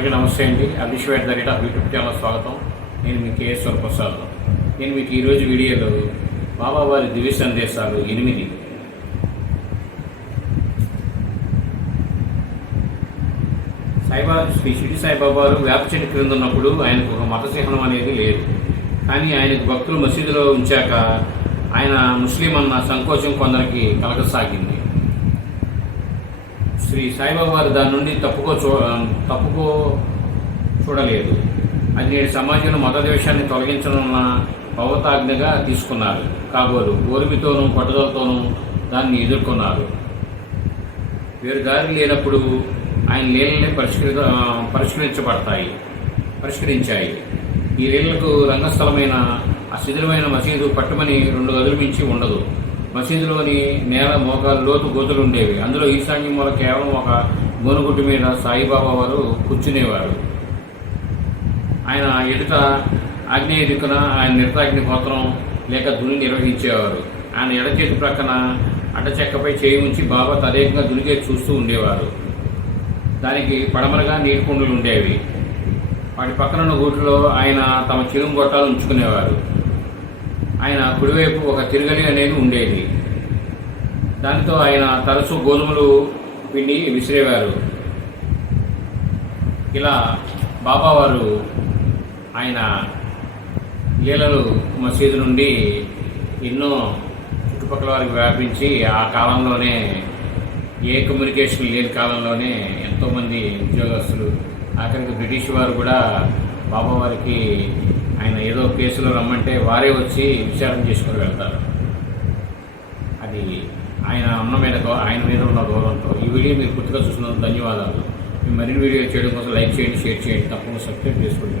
అందరికీ నమస్తే అండి. Abhishek the rate of YouTube channel స్వాగతం. నేను మీ కేఎస్ఆర్ ప్రసాద్. నేను మీకు ఈరోజు వీడియోలో బాబావారి దివ్య సందేశాలు 8. శ్రీ షిరిడి సాయిబాబా వేప చెట్టు క్రింద ఉన్నప్పుడు ఆయనకు ఒక మత చిహ్నం అనేది లేదు. కానీ ఆయనకు భక్తులు మసీదులో ఉంచాక ఆయన ముస్లిం అన్న సంకోచం కొందరికి కలగసాగింది. శ్రీ సాయిబాబా వారు దాని నుండి తప్పుకో చూడలేదు. అది నేడు సమాజంలో మత ద్వేషాన్ని తొలగించనున్న పవతాజ్ఞగా తీసుకున్నారు. కాబోలు ఓర్మితోనూ పట్టుదలతోనూ దాన్ని ఎదుర్కొన్నారు. వేరు దారి లేనప్పుడు ఆయన లీలనే పరిష్కరించాయి. ఈ లీలకు రంగస్థలమైన ఆ శిథిలమైన మసీదు పట్టుమని 2 గదులు మించి ఉండదు. మసీదులోని నేల మోకాలు లోతు గోతులు ఉండేవి. అందులో ఈశాన్యం వల్ల కేవలం ఒక గోనుగుట్టు మీద సాయిబాబా వారు కూర్చునేవారు. ఆయన ఎదుట ఆగ్నేయ దిక్కున ఆయన నిర్తాగ్ని గోత్రం లేక దుని నిర్వహించేవారు. ఆయన ఎడచేతి ప్రక్కన అడ్డచెక్కపై చేయి ఉంచి బాబా తదేకంగా దునికే చూస్తూ ఉండేవారు. దానికి పడమరగా నీటి కుండలు ఉండేవి. వాటి పక్కన గూట్లో ఆయన తమ చిరుము గొట్టాలు ఉంచుకునేవారు. ఆయన కుడివైపు ఒక తిరగలి అనేది ఉండేది. దానితో ఆయన తరచూ గోధుమలు పిండి విసిరేవారు. ఇలా బాబావారు ఆయన లీలలు మసీదు నుండి ఎన్నో చుట్టుపక్కల వారికి వ్యాపించి ఆ కాలంలోనే ఏ కమ్యూనికేషన్ లేని కాలంలోనే ఎంతోమంది ఉద్యోగస్తులు ఆఖరికి బ్రిటిష్ వారు కూడా బాబావారికి ఆయన ఏదో కేసులో రమ్మంటే వారే వచ్చి విచారణ చేసుకుని వెళ్తారు. అది ఆయన మీద ఉన్న గౌరవంతో. ఈ వీడియో మీరు పూర్తిగా చూసినందుకు ధన్యవాదాలు. మీ మరిన్ని వీడియోలు చేయడం కోసం లైక్ చేయండి, షేర్ చేయండి, తప్పకుండా సబ్స్క్రైబ్ చేసుకోండి.